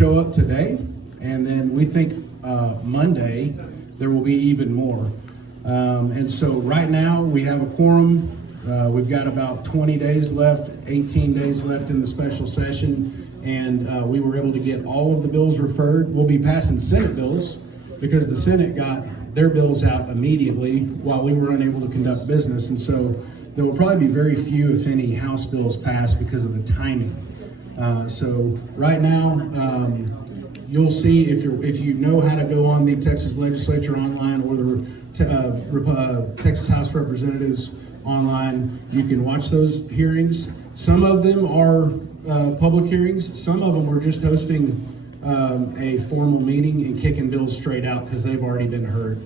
show up today, and then we think Monday there will be even more. And so right now we have a quorum. We've got about 20 days left, 18 days left in the special session, and we were able to get all of the bills referred. We'll be passing Senate bills because the Senate got their bills out immediately while we were unable to conduct business, and so there will probably be very few, if any, House bills passed because of the timing. So right now, you'll see if you know how to go on the Texas Legislature online or the Texas House Representatives online, you can watch those hearings. Some of them are public hearings. Some of them we're just hosting a formal meeting and kicking bills straight out because they've already been heard.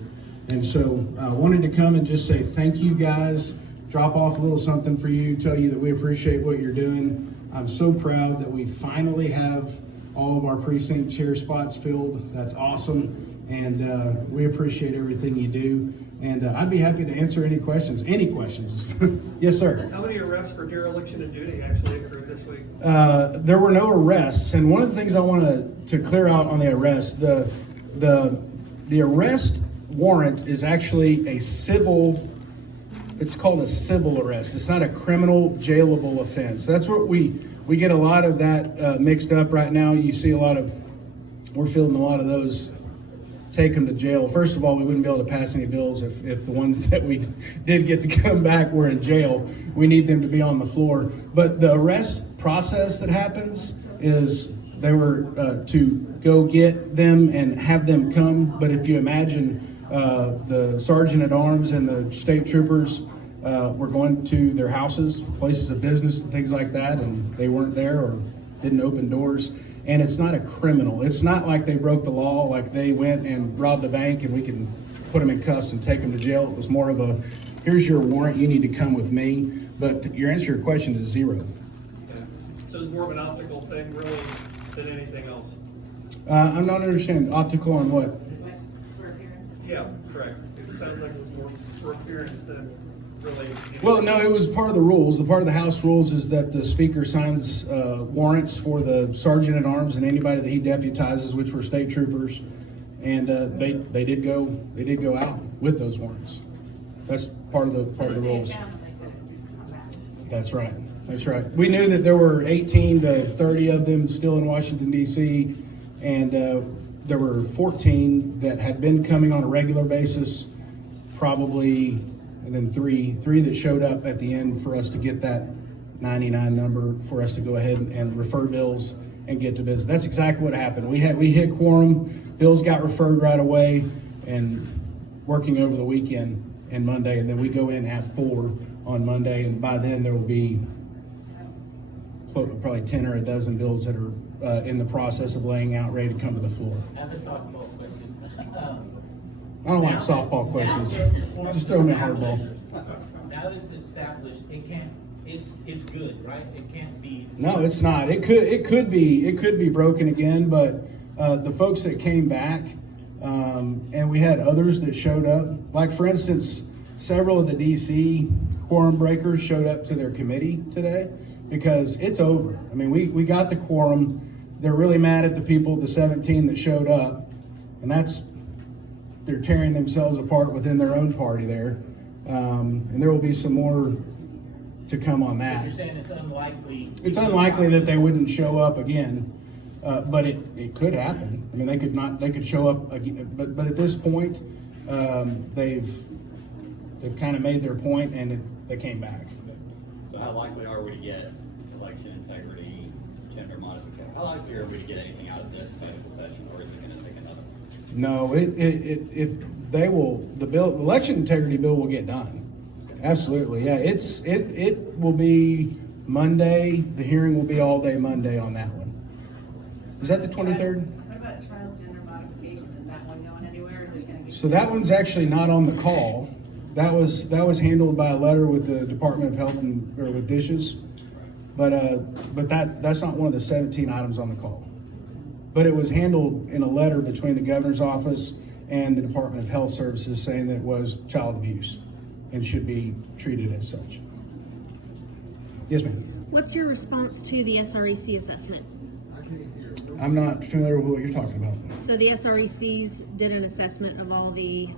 And so I wanted to come and just say thank you guys, drop off a little something for you, tell you that we appreciate what you're doing. I'm so proud that we finally have all of our precinct chair spots filled. That's awesome. And we appreciate everything you do. And I'd be happy to answer any questions. Any questions? Yes, sir. How many arrests for dereliction of duty actually occurred this week? There were no arrests. And one of the things I want to clear out on the arrest, the arrest warrant is actually a civil. It's called a civil arrest. It's not a criminal jailable offense. That's what we get a lot of that mixed up right now. You see we're fielding a lot of those, take them to jail. First of all, we wouldn't be able to pass any bills if the ones that we did get to come back were in jail. We need them to be on the floor. But the arrest process that happens is they were to go get them and have them come. But if you imagine the sergeant at arms and the state troopers were going to their houses, places of business, and things like that, and they weren't there or didn't open doors. And it's not a criminal. It's not like they broke the law, like they went and robbed a bank and we can put them in cuffs and take them to jail. It was more of a, here's your warrant, you need to come with me. But your answer to your question is zero. Okay. So it's more of an optical thing really than anything else? I'm not understanding. Optical on what? Yeah, correct. It sounds like it was more for appearance than really. Well, no, it was part of the rules. The part of the House rules is that the Speaker signs warrants for the sergeant at arms and anybody that he deputizes, which were state troopers, and they did go out with those warrants. That's part of the rules. That's right. That's right. We knew that there were 18 to 30 of them still in Washington D.C. and there were 14 that had been coming on a regular basis, probably, and then three that showed up at the end for us to get that 99 number for us to go ahead and refer bills and get to business. That's exactly what happened. We hit quorum, bills got referred right away, and working over the weekend and Monday, and then we go in at 4 on Monday, and by then there will be probably 10 or a dozen bills that are in the process of laying out, ready to come to the floor. I have a softball question. I don't like softball questions. Just throw me a hardball. Now that it's established, it's good, right? It can't be. No, it's not. It could be broken again, but the folks that came back, and we had others that showed up. Like for instance, several of the DC quorum breakers showed up to their committee today because it's over. I mean, we got the quorum. They're really mad at the people, the 17 that showed up, and they're tearing themselves apart within their own party there. And there will be some more to come on that. You're saying it's unlikely. It's unlikely that they wouldn't show up again, but it could happen. I mean, they could show up again, but at this point, they've kind of made their point and they came back. So how likely are we to get election integrity, gender modification? How likely are we to get anything out of this special session, or is it going to take another? No, if they will, the election integrity bill will get done. Absolutely, yeah. It will be Monday. The hearing will be all day Monday on that one. Is that the 23rd? What about child gender modification? Is that one going anywhere? Or is it gonna get? So that one's actually not on the call. That was handled by a letter with the Department of Health or with dishes. But that's not one of the 17 items on the call. But it was handled in a letter between the governor's office and the Department of Health Services saying that it was child abuse and should be treated as such. Yes, ma'am. What's your response to the SREC assessment? I'm not familiar with what you're talking about. So the SRECs did an assessment of all the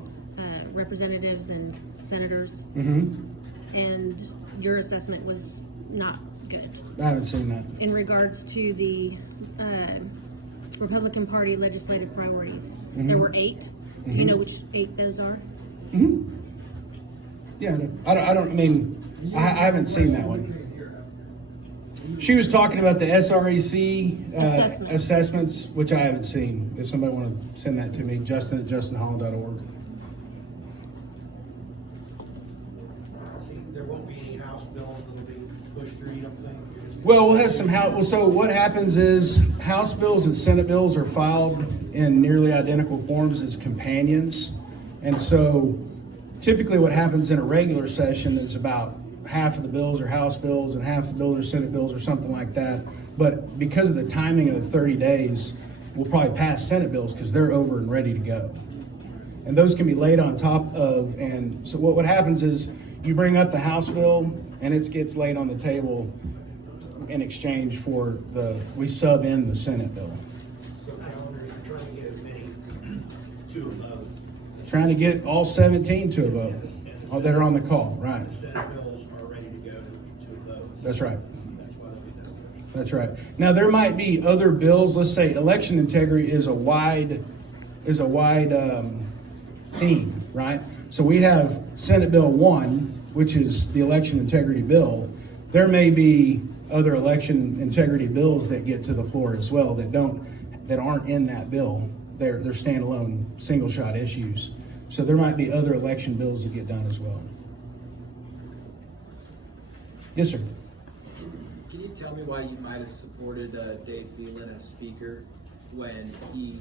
representatives and senators, and your assessment was not good. I haven't seen that. In regards to the Republican Party legislative priorities, there were 8. Do you know which 8 those are? Yeah, I haven't seen that one. She was talking about the SREC Assessment. assessments, which I haven't seen. If somebody want to send that to me, justin@justinholland.org. See, there won't be any House bills that'll be pushed through, you don't think? You're just- Well, we'll have some so what happens is House bills and Senate bills are filed in nearly identical forms as companions. And so typically what happens in a regular session is about half of the bills are House bills and half of the bills are Senate bills or something like that. But because of the timing of the 30 days, we'll probably pass Senate bills because they're over and ready to go. And those can be laid on top of, and so what happens is you bring up the House bill and it gets laid on the table in exchange for we sub in the Senate bill. So calendar, you're trying to get as many to a vote. Trying to get all 17 to a vote that are on the call, right? The Senate bills are ready to go to a vote. That's right. That's why they'll be done. That's right. Now, there might be other bills, let's say election integrity is a wide theme, right? So we have Senate Bill 1, which is the election integrity bill. There may be other election integrity bills that get to the floor as well that aren't in that bill. They're standalone, single shot issues. So there might be other election bills that get done as well. Yes, sir. Can you tell me why you might have supported Dave Phelan as speaker when he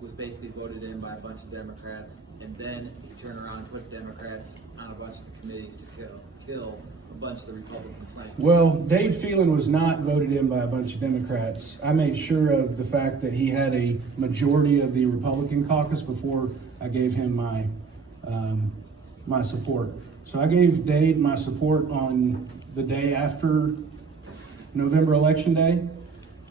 was basically voted in by a bunch of Democrats, and then you turn around and put Democrats on a bunch of the committees to kill a bunch of the Republican planks? Well, Dave Phelan was not voted in by a bunch of Democrats. I made sure of the fact that he had a majority of the Republican caucus before I gave him my support. So I gave Dave my support on the day after November election day.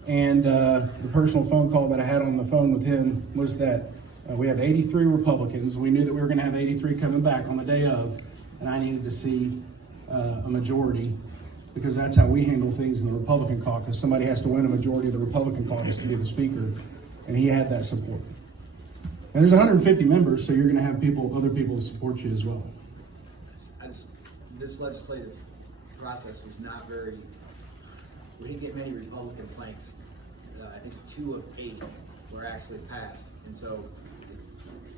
And the personal phone call that I had on the phone with him was that we have 83 Republicans. We knew that we were going to have 83 coming back on the day of, and I needed to see a majority because that's how we handle things in the Republican caucus. Somebody has to win a majority of the Republican caucus to be the speaker, and he had that support. And there's 150 members, so you're going to have other people to support you as well. This legislative process was not very. We didn't get many Republican planks. I think 2 of 8 were actually passed, and so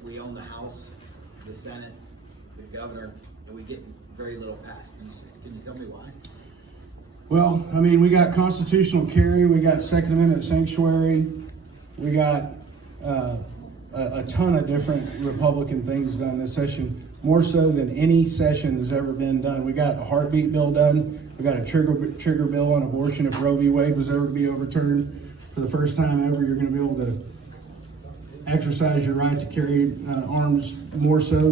we own the House, the Senate, the governor, and we get very little passed. Can you tell me why? Well, I mean, we got constitutional carry, we got Second Amendment sanctuary, we got a ton of different Republican things done this session, more so than any session has ever been done. We got a heartbeat bill done, we got a trigger bill on abortion if Roe v. Wade was ever to be overturned. For the first time ever, you're going to be able to exercise your right to carry arms more so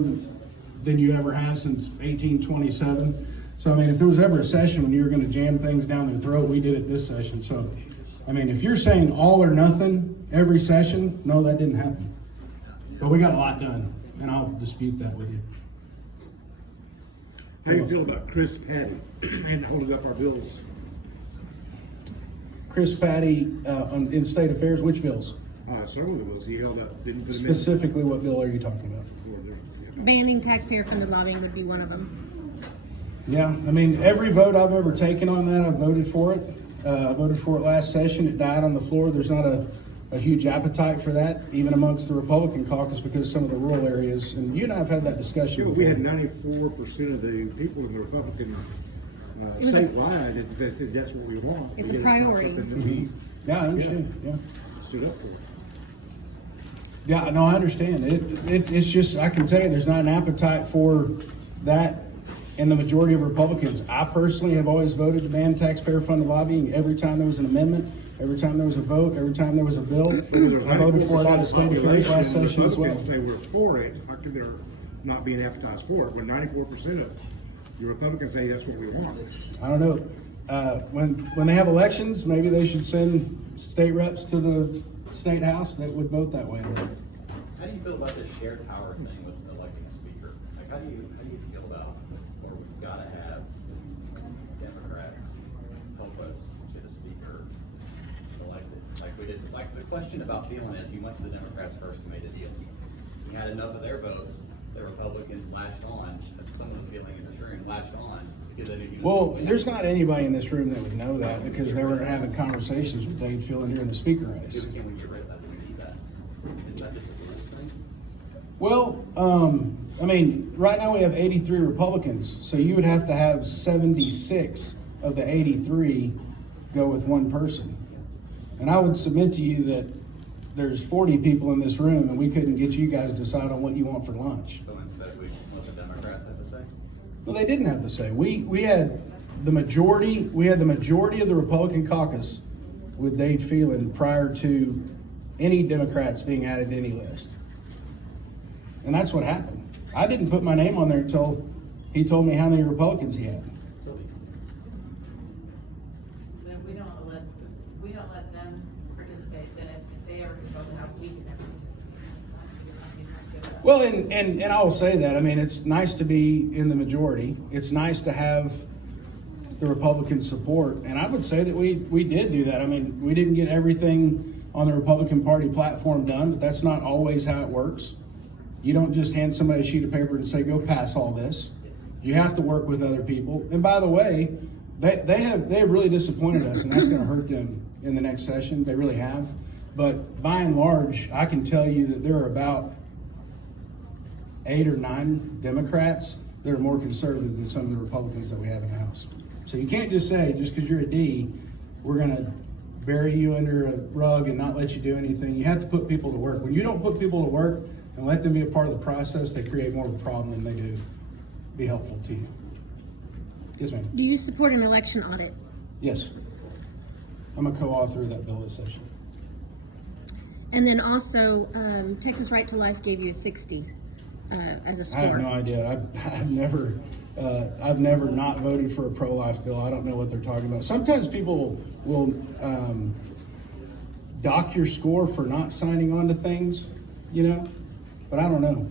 than you ever have since 1827. So, I mean, if there was ever a session when you were going to jam things down their throat, we did it this session. So, I mean, if you're saying all or nothing every session, no, that didn't happen. But we got a lot done, and I'll dispute that with you. How do you feel about Chris Patty and holding up our bills? Chris Patty, in state affairs, which bills? Several of the bills he held up, didn't put them Specifically, what bill are you talking about? in. Banning taxpayer-funded lobbying would be one of them. Yeah, I mean, every vote I've ever taken on that, I've voted for it. I voted for it last session. It died on the floor. There's not a huge appetite for that, even amongst the Republican caucus, because of some of the rural areas. And you and I have had that discussion Sure, before. we had 94% of the people in the Republican statewide that they said that's what we want. It's But a yet not priority. something that we Yeah, I understand. Yeah. stood up for. Yeah, no, I understand. It's just, I can tell you, there's not an appetite for that in the majority of Republicans. I personally have always voted to ban taxpayer-funded lobbying every time there was an amendment, every time there was a vote, every time there was a bill. I voted for it out of state affairs last session as well. Republicans say we're for it, how could there not be an appetite for it, when 94% of the Republicans say that's what we want? I don't know. When they have elections, maybe they should send state reps to the state house that would vote that way. How do you feel about this shared power thing with electing a speaker? Like, how do you feel about, or we've gotta have Democrats help us get a speaker elected? Like we did, like the question about Phelan is, he went to the Democrats first and made a deal. He had enough of their votes, the Republicans latched on, that's some of the feeling in this room, latched on, because they knew he was Well, gonna win. there's not anybody in this room that would know that because they were having conversations with Dade Phelan during the speaker race. Can we get rid of that? Do we need that? Is that just a rules thing? Well, I mean, right now we have 83 Republicans, so you would have to have 76 of the 83 go with one person. And I would submit to you that there's 40 people in this room and we couldn't get you guys to decide on what you want for lunch. So instead, we let the Democrats have to say? Well, they didn't have to say. We had the majority of the Republican caucus with Dade Phelan prior to any Democrats being added to any list. And that's what happened. I didn't put my name on there until he told me how many Republicans he had. Then we don't let them participate, then if they ever control the house, we can never participate. Well, and I will say that, I mean, it's nice to be in the majority. It's nice to have the Republican support. And I would say that we did do that. I mean, we didn't get everything on the Republican Party platform done, but that's not always how it works. You don't just hand somebody a sheet of paper and say, go pass all this. You have to work with other people. And by the way, they have really disappointed us, and that's going to hurt them in the next session. They really have. But by and large, I can tell you that there are about 8 or 9 Democrats that are more conservative than some of the Republicans that we have in the House. So you can't just say, just because you're a D, we're going to bury you under a rug and not let you do anything. You have to put people to work. When you don't put people to work and let them be a part of the process, they create more of a problem than they do be helpful to you. Yes, ma'am. Do you support an election audit? Yes. I'm a co-author of that bill this session. And then also, Texas Right to Life gave you a 60 as a score. I have no idea. I've never not voted for a pro-life bill. I don't know what they're talking about. Sometimes people will dock your score for not signing on to things, you know, but I don't know.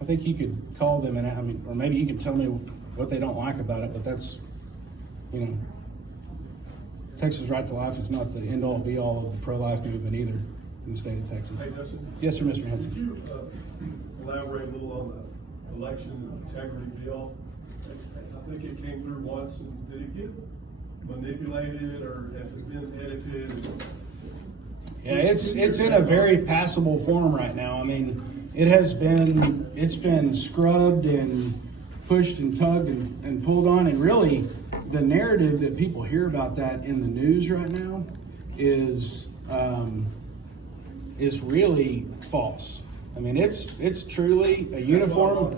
I think you could call them and or maybe you can tell me what they don't like about it, but that's, you know, Texas Right to Life is not the end-all be-all of the pro-life movement either in the state of Texas. Hey, Justin. Yes, sir, Mr. Could Henson. you elaborate a little on the election integrity bill? I think it came through once, and did it get manipulated, or has it been edited? Yeah, it's in a very passable form right now. I mean, it's been scrubbed and pushed and tugged and pulled on, and really the narrative that people hear about that in the news right now is really false. I mean, it's truly a uniform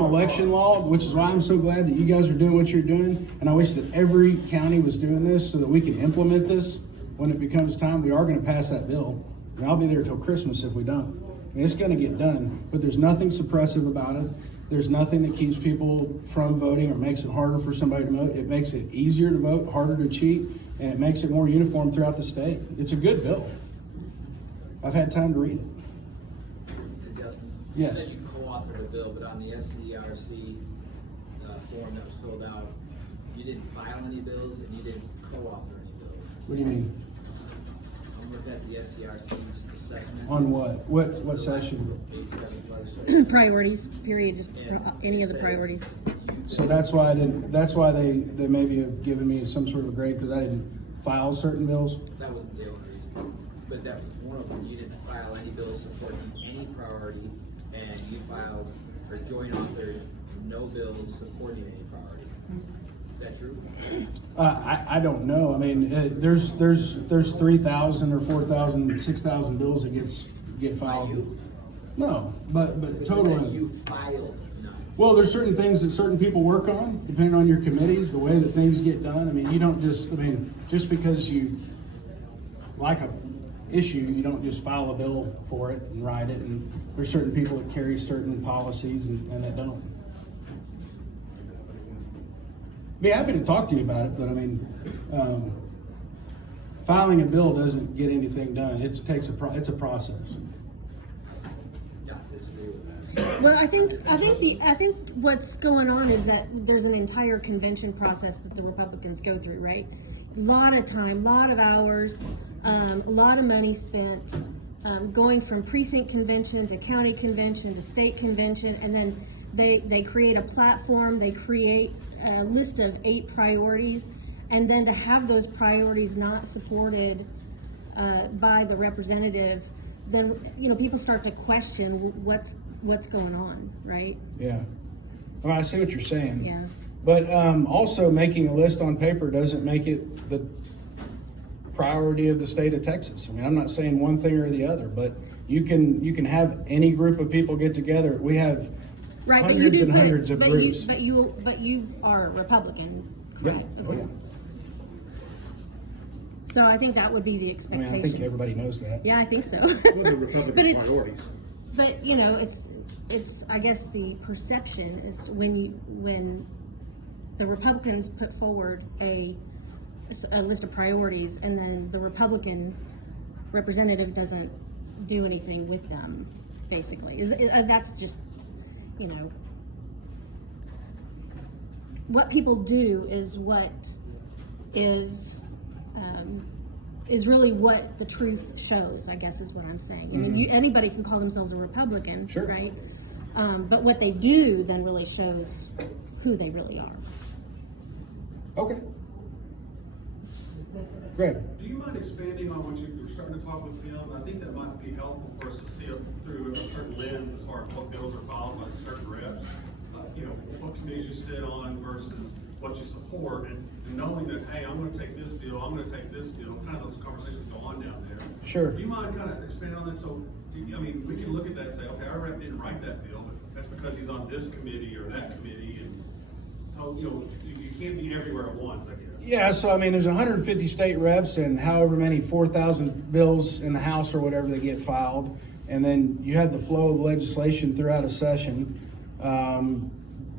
election law, which is why I'm so glad that you guys are doing what you're doing. And I wish that every county was doing this so that we can implement this when it becomes time. We are going to pass that bill, and I'll be there till Christmas if we don't. I mean, it's going to get done, but there's nothing suppressive about it. There's nothing that keeps people from voting or makes it harder for somebody to vote. It makes it easier to vote, harder to cheat, and it makes it more uniform throughout the state. It's a good bill. I've had time to read it. And Justin, Yes. you said you co-authored a bill, but on the SCRC form that was filled out, you didn't file any bills and you didn't co-author any bills. What do you mean? I looked at the SCRC's assessment. On what? What session? 87 legislation. Priorities, period, just And any it of the says priorities. So that's why I didn't. That's why they maybe have given me some sort of a grade because I didn't file certain bills. That wasn't the only reason, but that was one of them. You didn't file any bills supporting any priority, and you filed or joint authored no bills supporting any priority. Is that true? I don't know. I mean, there's 3,000 or 4,000, 6,000 bills that get filed. By you? No, but It said totally. you filed none. Well, there's certain things that certain people work on, depending on your committees, the way that things get done. I mean, you don't just. I mean, just because you like a issue, you don't just file a bill for it and write it. And there's certain people that carry certain policies and that don't. Be happy to talk to you about it, but I mean, filing a bill doesn't get anything done. It's a process. Yeah, I disagree with that. Well, I think what's going on is that there's an entire convention process that the Republicans go through, right? A lot of time, lot of hours, a lot of money spent, going from precinct convention to county convention to state convention, and then they create a platform, they create a list of 8 priorities, and then to have those priorities not supported by the representative, then, you know, people start to question what's going on, right? Yeah. Well, I see what you're saying. Yeah. But also making a list on paper doesn't make it the priority of the state of Texas. I mean, I'm not saying one thing or the other, but you can have any group of people get together. We have Right, but hundreds you do and put it- hundreds of but groups. But you are a Republican, Yeah. correct? Oh, Okay. yeah. So I think that would be the I mean, expectation. I think everybody knows that. Yeah, I think so. What are the But Republican it's, priorities? but you know, it's, I guess the perception is when the Republicans put forward a list of priorities and then the Republican representative doesn't do anything with them, basically. That's just, you know, what people do is what is really what the truth shows, I guess is what I'm saying. I mean, anybody can call themselves a Republican, Sure. right? But what they do then really shows who they really are. Okay. Greg. Do you mind expanding on what you were starting to talk with Bill? I think that might be helpful for us to see it through a certain lens as far as what bills are filed by certain reps. You know, what committees you sit on versus what you support, and knowing that, hey, I'm gonna take this bill, I'm gonna take this bill, kind of those conversations go on down there. Sure. Do you mind kind of expanding on that? So, I mean, we can look at that and say, okay, our rep didn't write that bill, but that's because he's on this committee or that committee, and, oh, you know, you can't be everywhere at once, I guess. Yeah, so I mean, there's 150 state reps and however many 4,000 bills in the House or whatever that get filed, and then you have the flow of legislation throughout a session.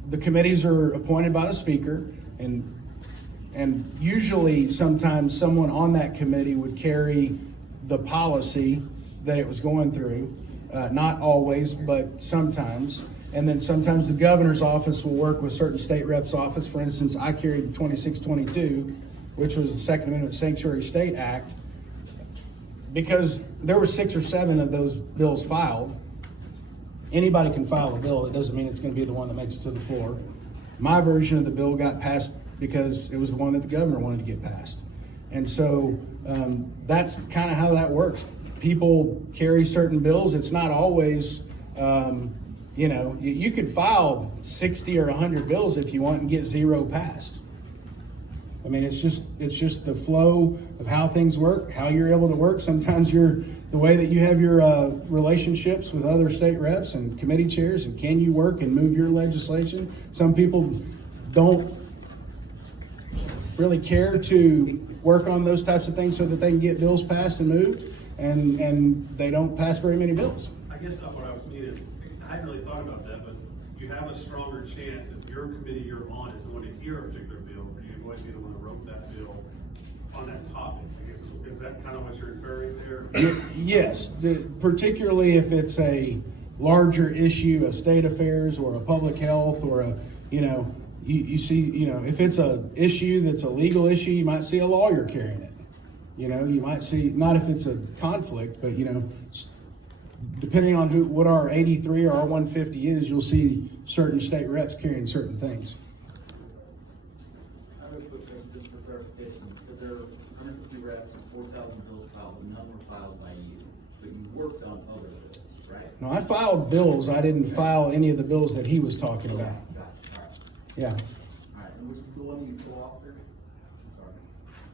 The committees are appointed by the speaker, and usually sometimes someone on that committee would carry the policy that it was going through. Not always, but sometimes. And then sometimes the governor's office will work with certain state reps' office. For instance, I carried 2622, which was the Second Amendment Sanctuary State Act, because there were 6 or 7 of those bills filed. Anybody can file a bill. It doesn't mean it's going to be the one that makes it to the floor. My version of the bill got passed because it was the one that the governor wanted to get passed. And so that's kind of how that works. People carry certain bills. It's not always, you know, you could file 60 or 100 bills if you want and get 0 passed. I mean, it's just the flow of how things work, how you're able to work. Sometimes the way that you have your relationships with other state reps and committee chairs, and can you work and move your legislation? Some people don't really care to work on those types of things so that they can get bills passed and moved, and they don't pass very many bills. I guess what I was meaning, I hadn't really thought about that, but you have a stronger chance if your committee you're on is the one to hear a particular bill, for you to go ahead and be the one to wrote that bill on that topic. I guess, is that kind of what you're inferring there? Yes, particularly if it's a larger issue, a state affairs or a public health or a, you know, you see, you know, if it's a issue that's a legal issue, you might see a lawyer carrying it. You know, you might see, not if it's a conflict, but, you know, depending on what our 83 or our 150 is, you'll see certain state reps carrying certain things. I have a quick question, just for clarification. So there are 150 reps and 4,000 bills filed, and none were filed by you, but you worked on other bills, right? No, I filed bills. I didn't file any of the bills that he was talking about. Got it, all right. Yeah. All right, and which the one you co-authored?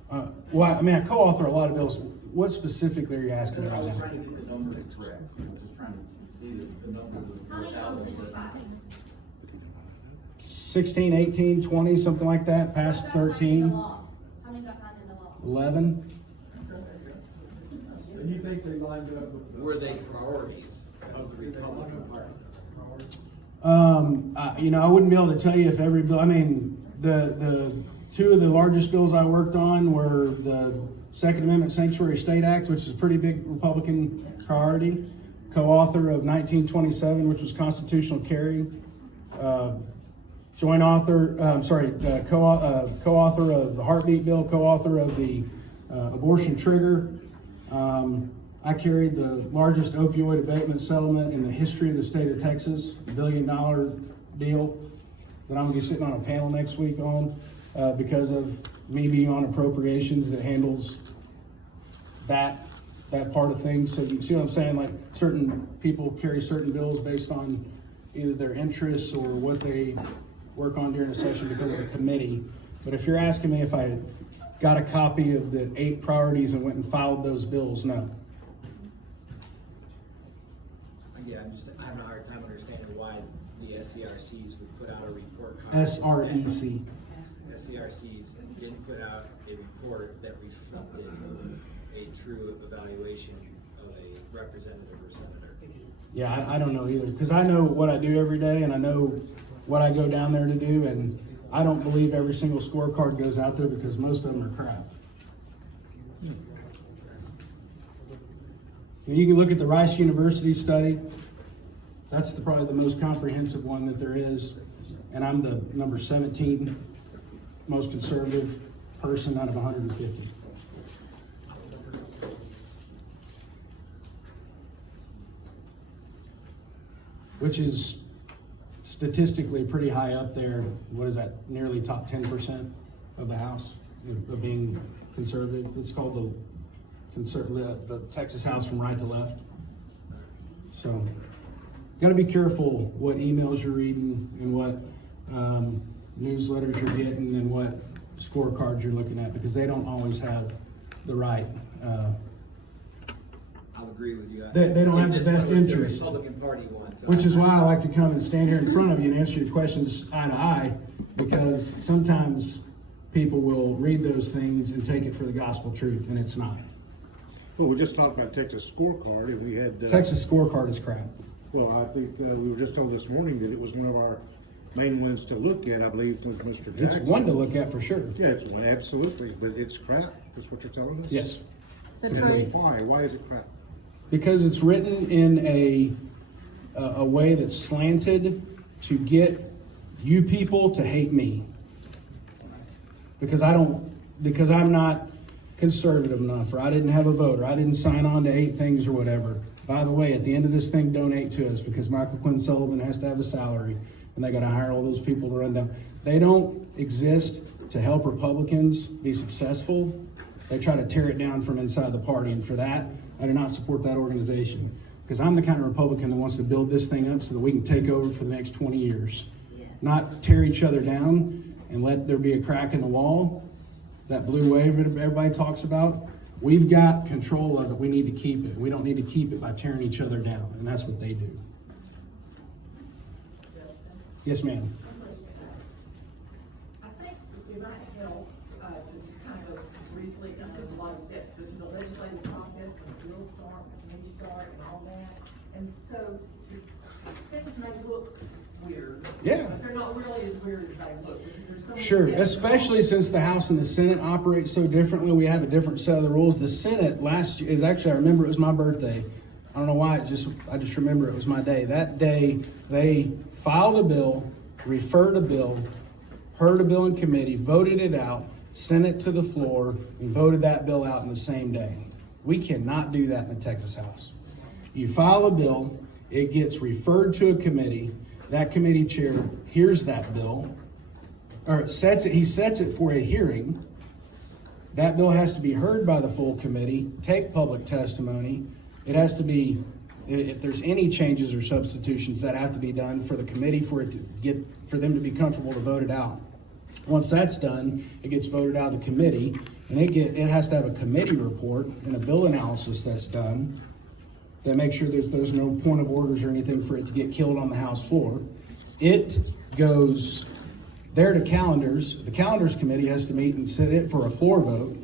Sorry. Well, I mean, I co-author a lot of bills. What specifically are you asking me I right was now? trying to get the numbers correct. I was just trying to see the numbers of the How many bills 4,000. did you file? 16, 18, 20, something like that, past How many got signed into 13, law? How many got signed into law? 11. And you think they lined up with the? Were they priorities of the Republican Party? You know, I wouldn't be able to tell you if every bill, I mean, the 2 of the largest bills I worked on were the Second Amendment Sanctuary State Act, which is a pretty big Republican priority. Co-author of 1927, which was constitutional carry. Co-author of the Heartbeat Bill, co-author of the abortion trigger. I carried the largest opioid abatement settlement in the history of the state of Texas, $1 billion deal that I'm gonna be sitting on a panel next week on because of me being on appropriations that handles that part of things. So you see what I'm saying? Like certain people carry certain bills based on either their interests or what they work on during a session because of the committee. But if you're asking me if I got a copy of the 8 priorities and went and filed those bills, no. Again, I'm having a hard time understanding why the SCRCs would put out a report. SREC. SCRCs didn't put out a report that reflected a true evaluation of a representative or senator. Yeah, I don't know either, because I know what I do every day and I know what I go down there to do, and I don't believe every single scorecard goes out there because most of them are crap. And you can look at the Rice University study. That's probably the most comprehensive one that there is, and I'm the number 17 most conservative person out of 150. Which is statistically pretty high up there. What is that? Nearly top 10% of the House of being conservative. It's called the Texas House from right to left. So, got to be careful what emails you're reading and what newsletters you're getting and what scorecards you're looking at, because they don't always have the right. I'll agree with you. They don't have the best interest. Republican Party one. So Which is why I like to come and stand here in front of you and answer your questions eye to eye, because sometimes people will read those things and take it for the gospel truth, and it's not. Well, we just talked about Texas scorecard, and we had. Texas scorecard is crap. Well, I think we were just told this morning that it was one of our main ones to look at, I believe, was Mr. Jackson. It's one to look at for sure. Yeah, it's one, absolutely, but it's crap, is what you're telling us? Yes. So Troy, Why is it crap? Because it's written in a way that's slanted to get you people to hate me. Because I'm not conservative enough, or I didn't have a vote, or I didn't sign on to 8 things or whatever. By the way, at the end of this thing, donate to us, because Michael Quinn Sullivan has to have a salary, and they got to hire all those people to run down. They don't exist to help Republicans be successful. They try to tear it down from inside the party, and for that, I do not support that organization, because I'm the kind of Republican that wants to build this thing up so that we can take over for the next 20 years. Not tear each other down and let there be a crack in the wall. That blue wave that everybody talks about, we've got control of it. We need to keep it. We don't need to keep it by tearing each other down, and that's what they do. Yes, ma'am. I think it might help to just kind of go briefly into a lot of steps, but to the legislative process, when the bills start, when the committees start, and all that. And so things may look weird. Yeah. But they're not really as weird as they look, because there's so many Sure, steps. especially since the House and the Senate operate so differently. We have a different set of the rules. The Senate last year is actually, I remember it was my birthday. I don't know why, I just remember it was my day. That day, they filed a bill, referred a bill, heard a bill in committee, voted it out, sent it to the floor, and voted that bill out in the same day. We cannot do that in the Texas House. You file a bill, it gets referred to a committee, that committee chair hears that bill, or he sets it for a hearing. That bill has to be heard by the full committee, take public testimony. It has to be, if there's any changes or substitutions that have to be done for the committee for them to be comfortable to vote it out. Once that's done, it gets voted out of the committee, and it has to have a committee report and a bill analysis that's done that makes sure there's no point of orders or anything for it to get killed on the House floor. It goes there to calendars. The calendars committee has to meet and sit it for a floor vote.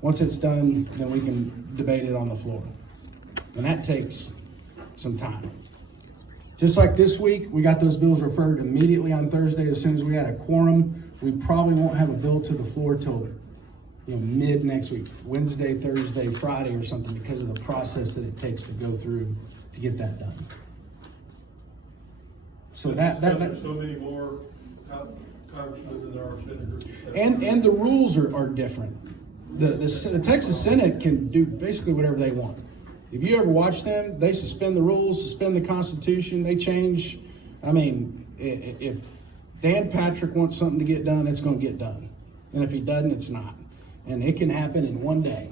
Once it's done, then we can debate it on the floor. And that takes some time. Just like this week, we got those bills referred immediately on Thursday. As soon as we had a quorum, we probably won't have a bill to the floor till mid next week, Wednesday, Thursday, Friday or something, because of the process that it takes to go through to get that done. So There's so many more congressmen than there are senators. and the rules are different. The Texas Senate can do basically whatever they want. If you ever watch them, they suspend the rules, suspend the Constitution, they change. I mean, if Dan Patrick wants something to get done, it's going to get done. And if he doesn't, it's not. And it can happen in one day.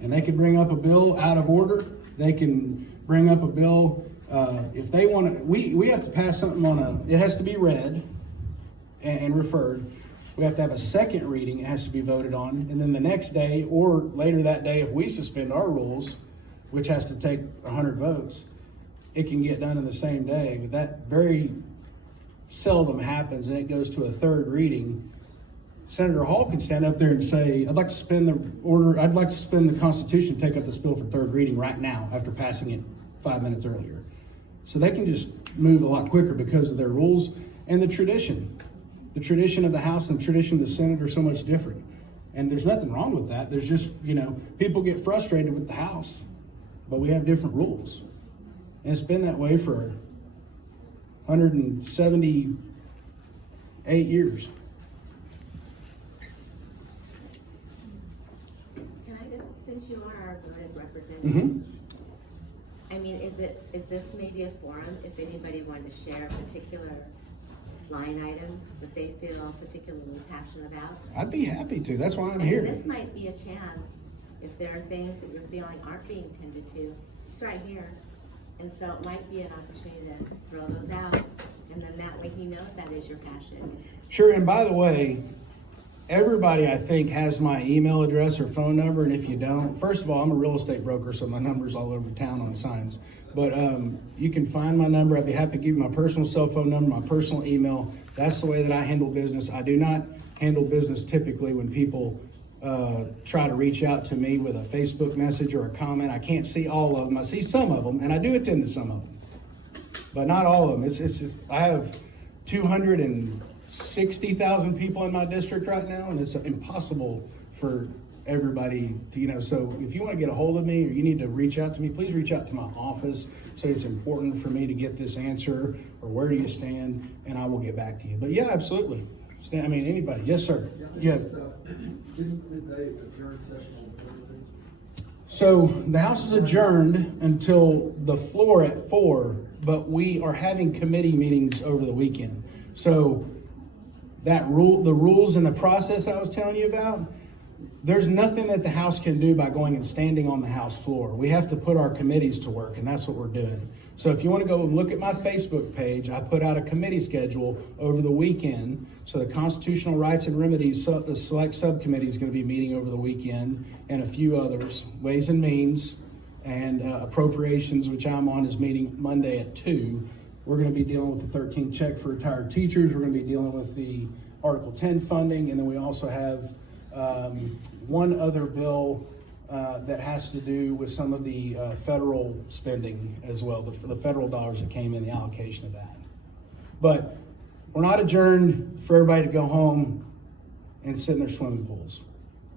And they can bring up a bill out of order. They can bring up a bill, if they want to, we have to pass something it has to be read and referred. We have to have a second reading, it has to be voted on. And then the next day or later that day, if we suspend our rules, which has to take 100 votes, it can get done in the same day. But that very seldom happens, and it goes to a third reading. Senator Hall can stand up there and say, I'd like to suspend the Constitution, take up this bill for third reading right now after passing it 5 minutes earlier. So they can just move a lot quicker because of their rules and the tradition. The tradition of the House and the tradition of the Senate are so much different. And there's nothing wrong with that. There's just, people get frustrated with the House, but we have different rules. And it's been that way for 178 years. Can I just, since you are our voted representative, Mm-hmm. I mean, is this maybe a forum if anybody wanted to share a particular line item that they feel particularly passionate about? I'd be happy to. That's why I'm And here. this might be a chance, if there are things that you're feeling aren't being tended to, it's right here. And so it might be an opportunity to throw those out, and then that way he knows that is your passion. Sure, and by the way, everybody I think has my email address or phone number, and if you don't, first of all, I'm a real estate broker, so my number's all over town on signs. But you can find my number. I'd be happy to give you my personal cell phone number, my personal email. That's the way that I handle business. I do not handle business typically when people try to reach out to me with a Facebook message or a comment. I can't see all of them. I see some of them, and I do attend to some of them, but not all of them. It's I have 260,000 people in my district right now, and it's impossible for everybody to, so if you want to get a hold of me or you need to reach out to me, please reach out to my office. Say it's important for me to get this answer, or where do you stand, and I will get back to you. But yeah, absolutely. Anybody. Yes, sir. Yes. So the House is adjourned until the floor at 4, but we are having committee meetings over the weekend. So the rules and the process I was telling you about, there's nothing that the House can do by going and standing on the House floor. We have to put our committees to work, and that's what we're doing. So if you want to go and look at my Facebook page, I put out a committee schedule over the weekend. So the Constitutional Rights and Remedies the Select Subcommittee is going to be meeting over the weekend, and a few others. Ways and Means and Appropriations, which I'm on, is meeting Monday at 2. We're going to be dealing with the 13th check for retired teachers. We're going to be dealing with the Article 10 funding, and then we also have one other bill that has to do with some of the federal spending as well, the federal dollars that came in, the allocation of that. But we're not adjourned for everybody to go home and sit in their swimming pools.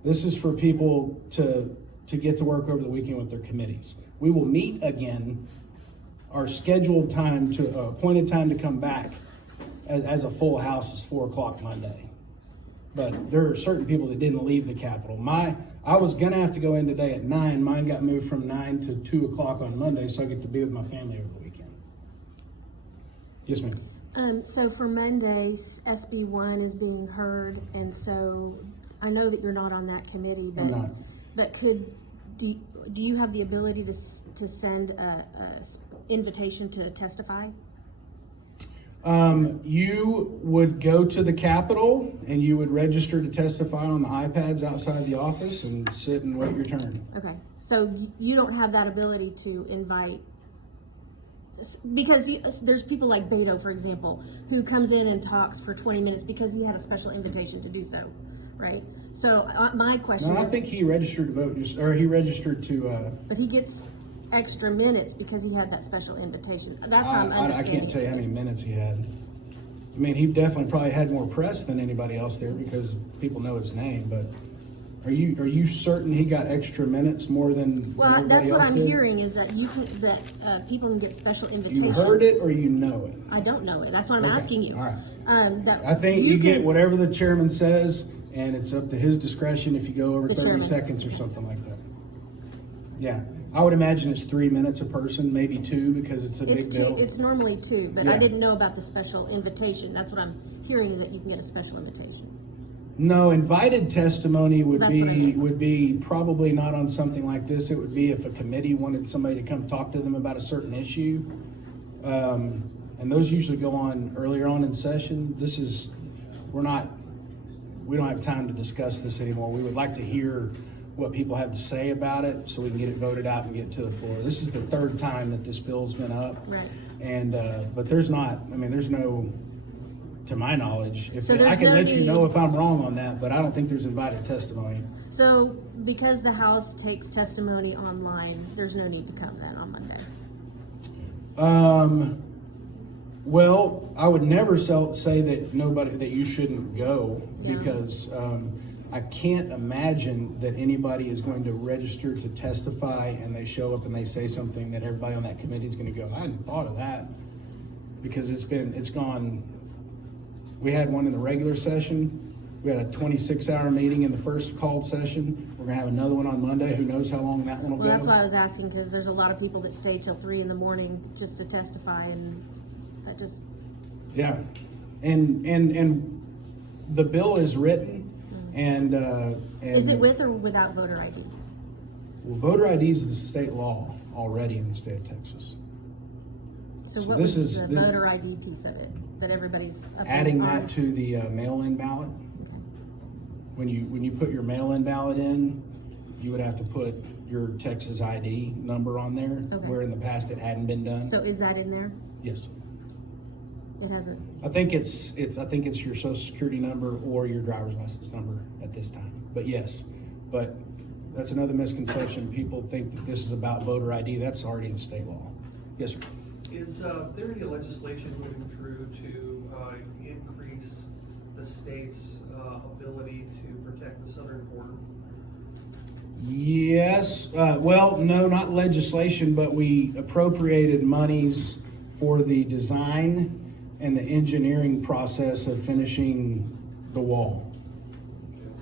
This is for people to get to work over the weekend with their committees. We will meet again, our scheduled time appointed time to come back as a full house is 4 o'clock Monday. But there are certain people that didn't leave the Capitol. I was gonna have to go in today at 9. Mine got moved from 9 to 2 o'clock on Monday, so I get to be with my family over the weekend. Yes, ma'am. So for Mondays, SB 1 is being heard, and so I know that you're not on that committee, but I'm not. But do you have the ability to send a invitation to testify? You would go to the Capitol and you would register to testify on the iPads outside the office and sit and wait your turn. Okay, so you don't have that ability to invite, because there's people like Beto, for example, who comes in and talks for 20 minutes because he had a special invitation to do so, right? So my question No, I think he registered to vote, he registered to. But he gets extra minutes because he had that special invitation. That's how I'm I understanding. can't tell you how many minutes he had. I mean, he definitely probably had more press than anybody else there because people know his name, but Are you certain he got extra minutes more than Well, everybody that's what else I'm did? hearing is that people can get special You invitations. heard it or you know it? I don't know it. That's what I'm Okay, asking you. all right. That I think you get can- whatever the chairman says, and it's up to his discretion if you go over The 30 chairman. seconds or something like that. Yeah, I would imagine it's 3 minutes a person, maybe 2, because it's a It's big two, bill. it's normally 2, but I Yeah. didn't know about the special invitation. That's what I'm hearing is that you can get a special invitation. No, invited testimony would That's what I meant. would be probably not on something like this. It would be if a committee wanted somebody to come talk to them about a certain issue. And those usually go on earlier on in session. We don't have time to discuss this anymore. We would like to hear what people have to say about it so we can get it voted out and get to the floor. This is the 3rd time that this bill's been up. Right. And, but there's no, to my knowledge, So I there's can no let you need- know if I'm wrong on that, but I don't think there's invited testimony. So because the House takes testimony online, there's no need to come then on Monday. Well, I would never say that you shouldn't go Yeah. because I can't imagine that anybody is going to register to testify and they show up and they say something that everybody on that committee is going to go, I hadn't thought of that, because it's gone. We had one in the regular session. We had a 26-hour meeting in the first called session. We're gonna have another one on Monday. Who knows how long that one will Well, go? that's why I was asking, because there's a lot of people that stay till 3 in the morning just to testify, and that just, Yeah, and the bill is written, and is it with or without voter ID? Well, voter ID is the state law already in the state of Texas. So So what this was is the the- voter ID piece of it, that everybody's up in Adding that arms? to the mail-in ballot. When you put your mail-in ballot in, you would have to put your Texas ID number on there, Okay. where in the past it hadn't been done. So is that in there? Yes. It hasn't, I think it's your social security number or your driver's license number at this time. But yes, but that's another misconception. People think that this is about voter ID. That's already in state law. Yes, sir. Is there any legislation moving through to increase the state's ability to protect the southern border? Yes, well, no, not legislation, but we appropriated monies for the design and the engineering process of finishing the wall.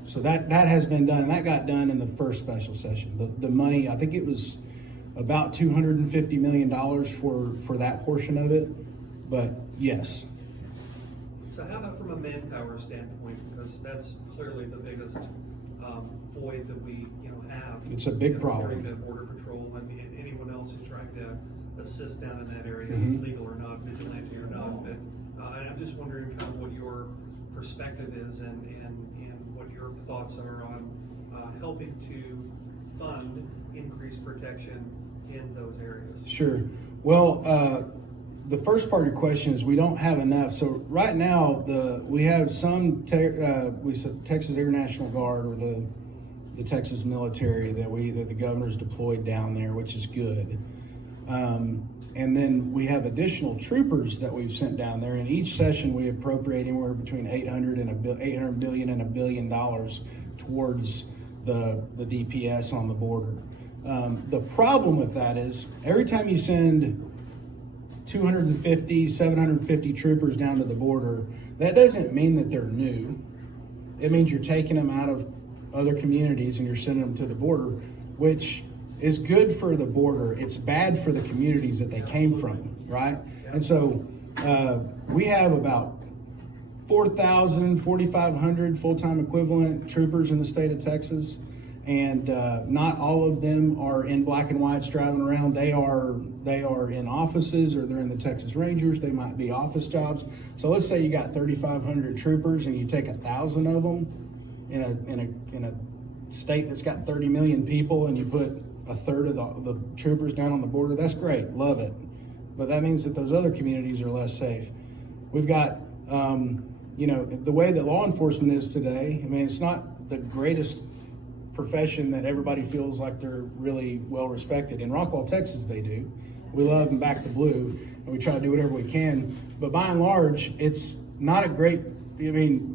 So that has been done, and that got done in the first special session. The money, I think it was about $250 million for that portion of it, but yes. So how about from a manpower standpoint, because that's clearly the biggest void that we have. It's a big problem. During the border patrol and anyone else who's trying to assist down in that area, Mhm. legal or not, vigilante or not. But I'm just wondering kind of what your perspective is and what your thoughts are on helping to fund increased protection in those areas. Sure. Well, the first part of your question is we don't have enough. So right now, we have some Texas Air National Guard, or the Texas military that the governor's deployed down there, which is good. And then we have additional troopers that we've sent down there. In each session, we appropriate anywhere between $800 billion and $1 billion towards the DPS on the border. The problem with that is every time you send 250, 750 troopers down to the border, that doesn't mean that they're new. It means you're taking them out of other communities and you're sending them to the border, which is good for the border. It's bad for the communities that they came from, right? And so we have about 4,500 full-time equivalent troopers in the state of Texas. And not all of them are in black and whites driving around. They are in offices, or they're in the Texas Rangers. They might be office jobs. So let's say you got 3,500 troopers and you take 1,000 of them in a state that's got 30 million people, and you put a third of the troopers down on the border. That's great, love it. But that means that those other communities are less safe. We've got, the way that law enforcement is today. I mean, it's not the greatest profession that everybody feels like they're really well respected. In Rockwall, Texas, they do. We love and back the blue, and we try to do whatever we can. But by and large, it's not a great,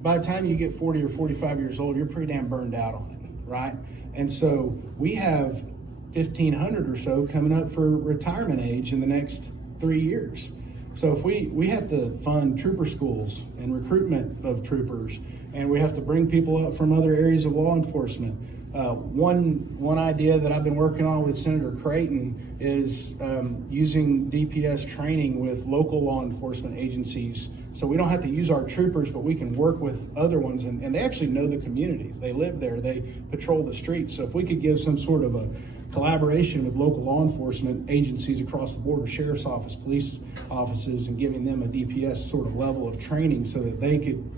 by the time you get 40 or 45 years old, you're pretty damn burned out on it. right? And so we have 1,500 or so coming up for retirement age in the next 3 years. So if we have to fund trooper schools and recruitment of troopers, and we have to bring people up from other areas of law enforcement. One idea that I've been working on with Senator Creighton is using DPS training with local law enforcement agencies. So we don't have to use our troopers, but we can work with other ones, and they actually know the communities. They live there, they patrol the streets. So if we could give some sort of a collaboration with local law enforcement agencies across the border, sheriff's office, police offices, and giving them a DPS sort of level of training so that they could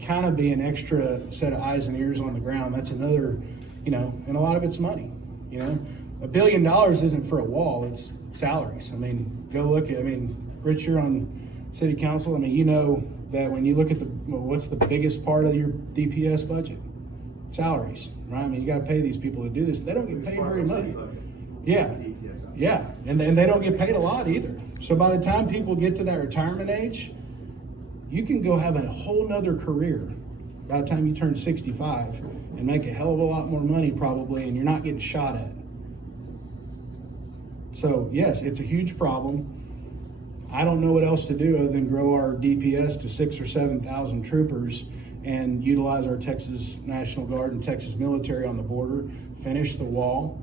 kind of be an extra set of eyes and ears on the ground. That's another, and a lot of it's money, $1 billion isn't for a wall, it's salaries. I mean, go look at, Rich, you're on city council. You know that when you look at what's the biggest part of your DPS budget? Salaries, right? You got to pay these people to do this. They don't get paid very much. Yeah, and they don't get paid a lot either. So by the time people get to that retirement age, you can go have a whole nother career by the time you turn 65 and make a hell of a lot more money probably, and you're not getting shot at. So yes, it's a huge problem. I don't know what else to do other than grow our DPS to 6,000 or 7,000 troopers and utilize our Texas National Guard and Texas military on the border, finish the wall.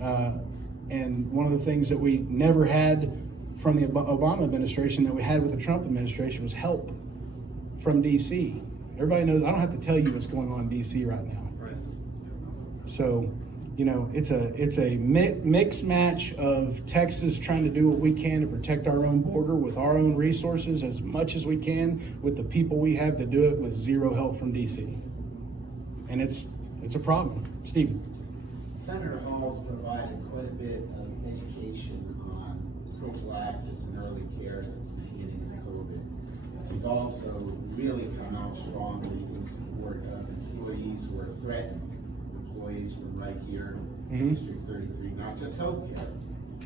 And one of the things that we never had from the Obama administration that we had with the Trump administration was help from DC. Everybody knows, I don't have to tell you what's going on in DC right now. Right. So, it's a mix match of Texas trying to do what we can to protect our own border with our own resources as much as we can with the people we have to do it with zero help from DC. And it's a problem. Stephen. Senator Hall's provided quite a bit of education on prophylaxis and early care since the beginning of COVID. He's also really come out strongly in support of employees who are threatened, employees from right here, District 33, not just healthcare,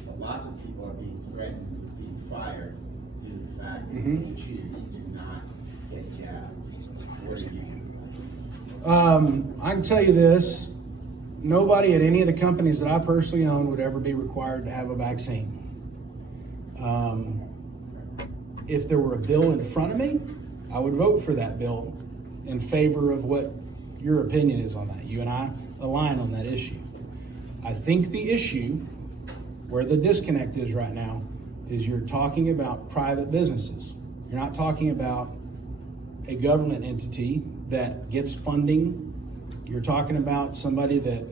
but lots of people are being threatened with being fired due to the fact that they choose to not get jabbed. Where are you? I can tell you this. Nobody at any of the companies that I personally own would ever be required to have a vaccine. If there were a bill in front of me, I would vote for that bill in favor of what your opinion is on that. You and I align on that issue. I think the issue, where the disconnect is right now, is you're talking about private businesses. You're not talking about a government entity that gets funding. You're talking about somebody that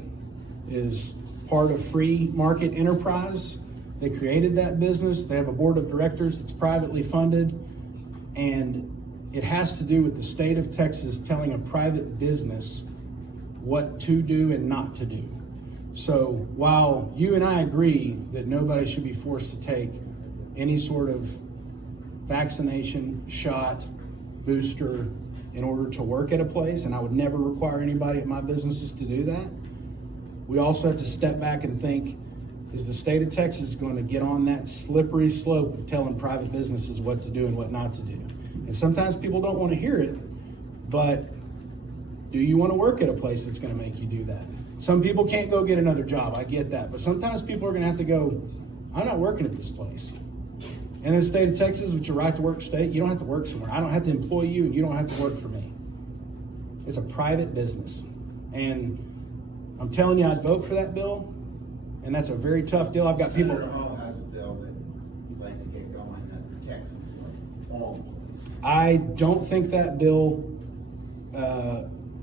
is part of free market enterprise. They created that business. They have a board of directors that's privately funded. And it has to do with the state of Texas telling a private business what to do and not to do. So while you and I agree that nobody should be forced to take any sort of vaccination, shot, booster in order to work at a place, and I would never require anybody at my businesses to do that, we also have to step back and think, is the state of Texas going to get on that slippery slope of telling private businesses what to do and what not to do? And sometimes people don't want to hear it, but do you want to work at a place that's going to make you do that? Some people can't go get another job, I get that, but sometimes people are going to have to go, I'm not working at this place. And in the state of Texas, which is a right to work state, you don't have to work somewhere. I don't have to employ you and you don't have to work for me. It's a private business. And I'm telling you, I'd vote for that bill. And that's a very tough deal. I've got people. Senator Hall has a bill that you'd like to get going that protects employees, all employees. I don't think that bill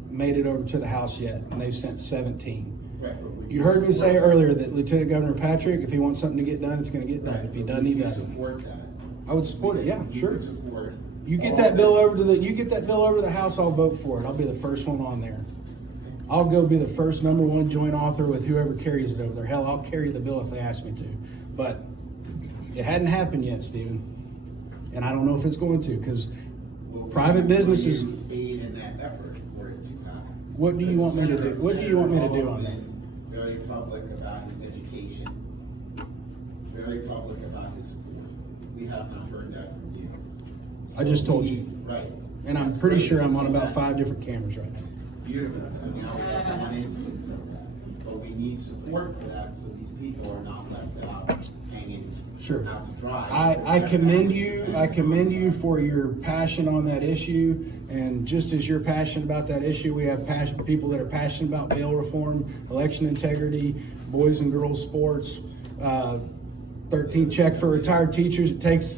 made it over to the House yet, and they've sent 17. Right, You heard me say earlier that Lieutenant Governor Patrick, if he wants something to get done, it's going to get done. If he doesn't, he doesn't. Support that. I would support it. Yeah, sure. Support. You get that bill over to the House, I'll vote for it. I'll be the first one on there. I'll go be the first #1 joint author with whoever carries it over there. Hell, I'll carry the bill if they ask me to. But it hadn't happened yet, Stephen. And I don't know if it's going to, because private businesses. Aid in that effort for it to happen. What do you want me to do? What do you want me to do on that? Very public about his education. Very public about his support. We have not heard that from you. I just told you. Right. And I'm pretty sure I'm on about 5 different cameras right now. beautiful, so now we have one instance of that. But we need support for that, so these people are not left out hanging Sure. out to dry. I commend you for your passion on that issue, and just as you're passionate about that issue, we have people that are passionate about bail reform, election integrity, boys and girls sports, 13 check for retired teachers.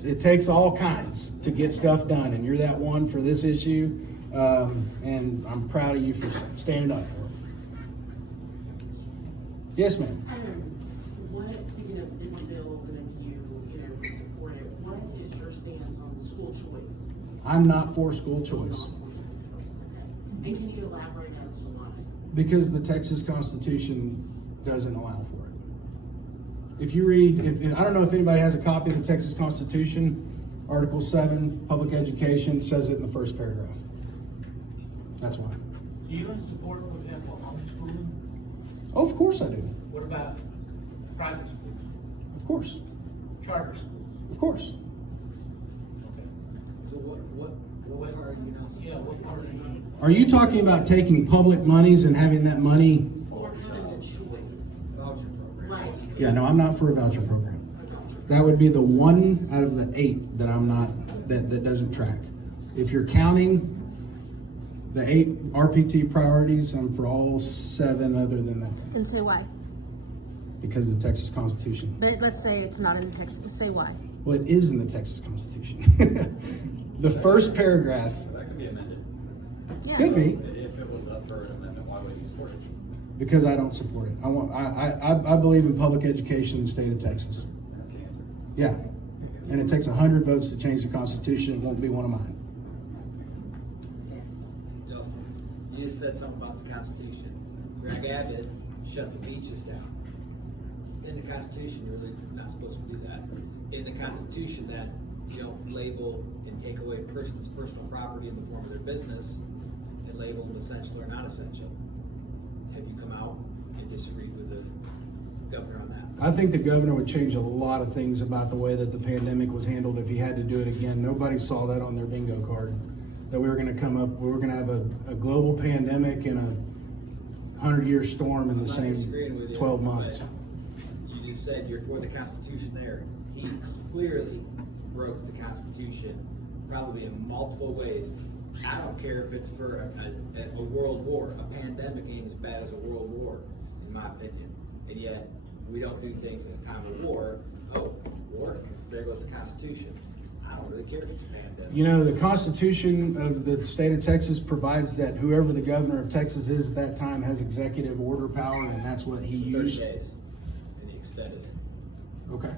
It takes all kinds to get stuff done, and you're that one for this issue, and I'm proud of you for standing up for it. Yes, ma'am. What, speaking of different bills, and if you would support it, what is your stance on school choice? I'm not for school choice And can you elaborate as to why? because the Texas Constitution doesn't allow for it. If you read, I don't know if anybody has a copy of the Texas Constitution, Article 7, public education, says it in the first paragraph. That's why. Do you support, for example, homeschooling? Oh, of course I do. What about private schools, Of course. charter schools? Of course. So what part are you not? Yeah, what part of you? Are you talking about taking public monies and having that money? Or having a choice? Voucher program. Like, Yeah, no, I'm not for a voucher program. That would be the one out of the 8 that I'm not, that doesn't track. If you're counting the 8 RPT priorities, I'm for all 7 other than that, And say why. because of the Texas Constitution. But let's say it's not in the text, say why. Well, it is in the Texas Constitution. The first paragraph, That could be amended. Yeah. could be, If it was up for an amendment, why would you support it? because I don't support it. I believe in public education in the state of Texas. That's the answer. Yeah, and it takes 100 votes to change the Constitution. It won't be one of mine. You just said something about the Constitution. Greg Abbott shut the beaches down. In the Constitution, you're really not supposed to do that. In the Constitution, that you don't label and take away a person's personal property in the form of their business and label them essential or not essential. Have you come out and disagreed with the governor on that? I think the governor would change a lot of things about the way that the pandemic was handled if he had to do it again. Nobody saw that on their bingo card, that we were gonna have a global pandemic and a 100-year storm in the I'm not same disagreeing with you, 12 months. but You just said you're for the Constitution there. He clearly broke the Constitution, probably in multiple ways. I don't care if it's for a world war. A pandemic ain't as bad as a world war, in my opinion. And yet, we don't do things in a time of war. Oh, war, there goes the Constitution. I don't really care if it's a pandemic. You know, the Constitution of the state of Texas provides that whoever the governor of Texas is at that time has executive order power, and that's what he 30 used. days, and he extended it. Okay.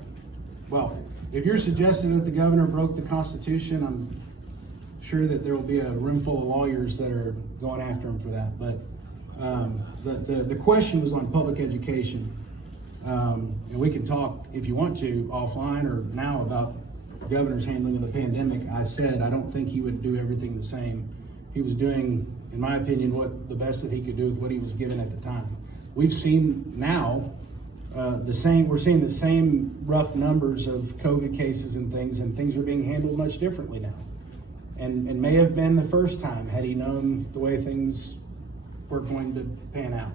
Well, if you're suggesting that the governor broke the Constitution, I'm sure that there will be a room full of lawyers that are going after him for that. But the question was on public education. And we can talk, if you want to, offline or now about the governor's handling of the pandemic. I said I don't think he would do everything the same. He was doing, in my opinion, what the best that he could do with what he was given at the time. We've seen now we're seeing the same rough numbers of COVID cases and things are being handled much differently now. And may have been the first time had he known the way things were going to pan out.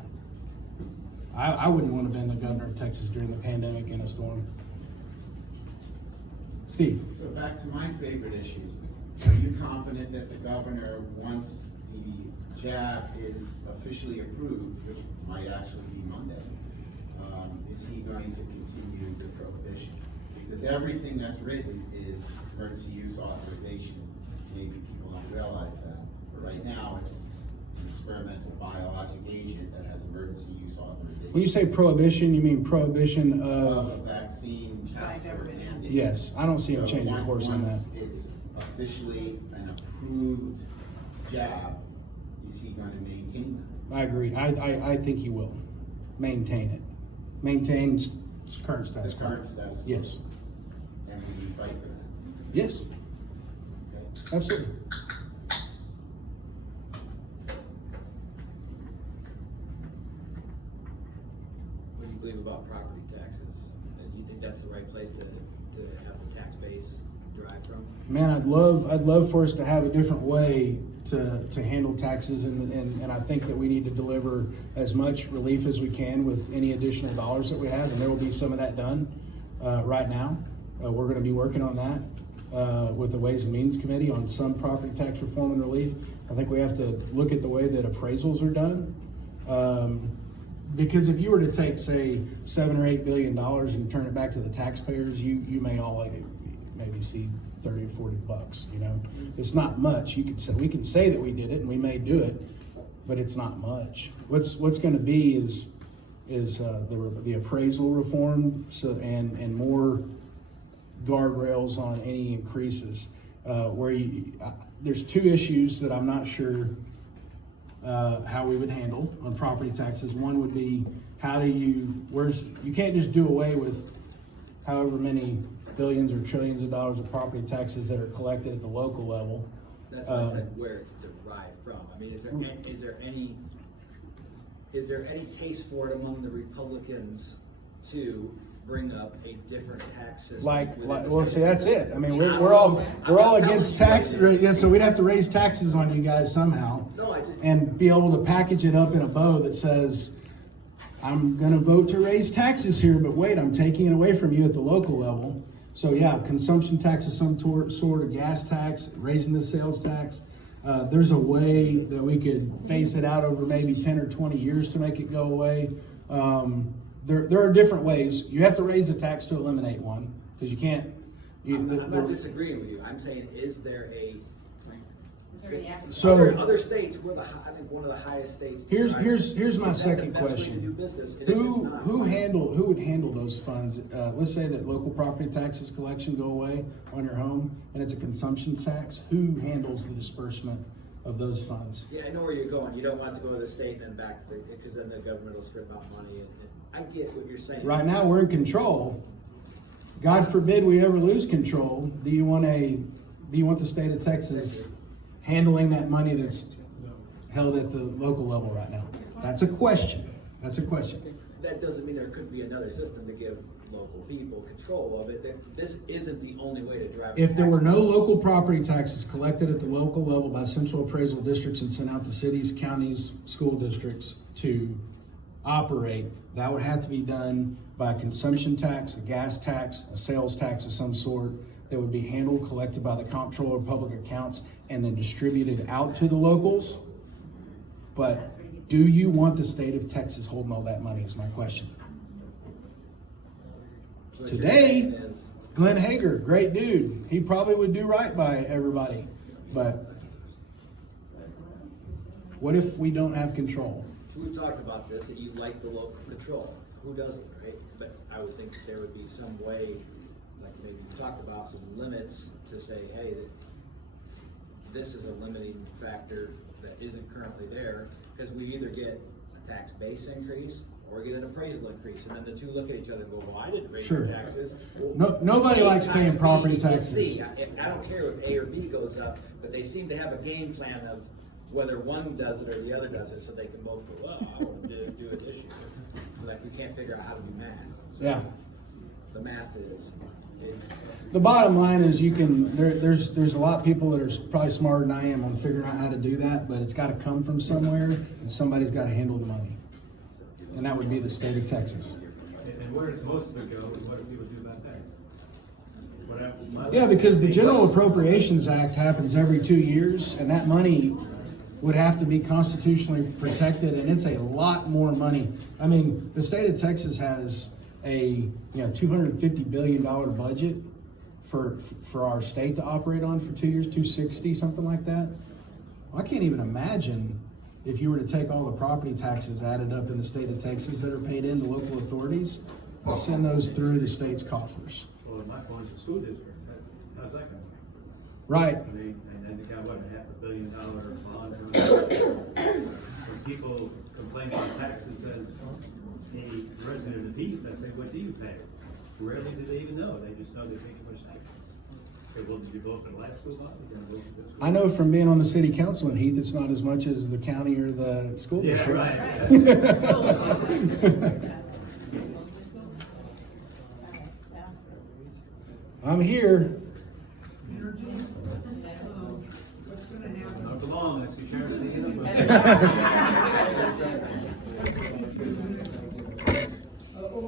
I wouldn't want to have been the governor of Texas during the pandemic in a storm. Steve? So back to my favorite issues. Are you confident that the governor, once the jab is officially approved, which might actually be Monday, is he going to continue the prohibition? Because everything that's written is emergency use authorization. Maybe people don't realize that, but right now it's an experimental biologic agent that has emergency use authorization. When you say prohibition, you mean prohibition Of of? vaccine passport mandate. Yes, I don't see him So changing course on that. Once it's officially an approved jab, is he going to maintain that? I agree. I think he will maintain it. Maintain current status The quo. current status quo? Yes. And will you fight for that? Yes. Okay. Absolutely. What do you believe about property taxes? And you think that's the right place to have the tax base derive from? Man, I'd love for us to have a different way to handle taxes, and I think that we need to deliver as much relief as we can with any additional dollars that we have, and there will be some of that done right now. We're gonna be working on that with the Ways and Means Committee on some property tax reform and relief. I think we have to look at the way that appraisals are done. Because if you were to take, say, $7 or $8 billion and turn it back to the taxpayers, you may all maybe see 30 or 40 bucks. You know, it's not much. We can say that we did it and we may do it, but it's not much. What's going to be is the appraisal reform, and more guardrails on any increases. There's two issues that I'm not sure how we would handle on property taxes. One would be, you can't just do away with however many billions or trillions of dollars of property taxes that are collected at the local level. That's why I said where it's derived from. I mean, is there any taste for it among the Republicans to bring up a different tax system? See, that's it. I mean, we're all against tax, yeah, so we'd have to raise taxes on you guys somehow. And be able to package it up in a bow that says, I'm gonna vote to raise taxes here, but wait, I'm taking it away from you at the local level. So yeah, consumption tax of some sort, a gas tax, raising the sales tax. There's a way that we could phase it out over maybe 10 or 20 years to make it go away. There are different ways. You have to raise the tax to eliminate one, because you can't. I'm not disagreeing with you. I'm saying, is there a So other states? I think one of the highest states. Here's my second way to question. do business, and Who would handle those funds? Let's say that local property taxes collection go away on your home, and it's a consumption tax. Who handles the disbursement of those funds? Yeah, I know where you're going. You don't want to go to the state and then back to because then the government will strip out money. And I get what you're saying. Right now, we're in control. God forbid we ever lose control. Do you want the state of Texas handling that money that's held at the local level right now? That's a question. That doesn't mean there could be another system to give local people control of it. This isn't the only way to drive. If there were no local property taxes collected at the local level by central appraisal districts and sent out to cities, counties, school districts to operate, that would have to be done by a consumption tax, a gas tax, a sales tax of some sort that would be handled, collected by the comptroller of public accounts, and then distributed out to the locals. But do you want the state of Texas holding all that money is my question. So what Today, you're saying is, Glenn Hager, great dude. He probably would do right by everybody. But what if we don't have control? we've talked about this, that you like the local control. Who doesn't, right? But I would think that there would be some way, like maybe you've talked about some limits to say, hey, that this is a limiting factor that isn't currently there, because we either get a tax base increase or get an appraisal increase, and then the two look at each other and go, well, I didn't raise Sure. the taxes. Well, No, nobody likes paying property B and taxes. C. I don't care if A or B goes up, but they seem to have a game plan of whether one does it or the other does it, so they can both go, well, I want to do it this year. Like, we can't figure out how to do math. So Yeah. the math is, The bottom line is there's a lot of people that are probably smarter than I am on figuring out how to do that, but it's got to come from somewhere, and somebody's got to handle the money. And that would be the state of Texas. And where it's supposed to go, and what do people do about that? What happens? Yeah, because the General Appropriations Act happens every 2 years, and that money would have to be constitutionally protected, and it's a lot more money. I mean, the state of Texas has a $250 billion budget for our state to operate on for 2 years, 260, something like that. I can't even imagine if you were to take all the property taxes added up in the state of Texas that are paid into local authorities and send those through the state's coffers. Well, my point is a school district, how's that going? Right. I mean, and then they got what, $500 million bond. When people complain about taxes as a resident of East, I say, what do you pay? Rarely do they even know, they just know they're paying much tax. Say, well, did you vote for the last school bond? Did you vote for this school? I know from being on the city council in Heath, it's not as much as the county or the school Yeah, district. right. I'm here. Over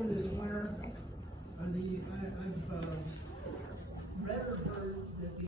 this winter, I've read or heard that the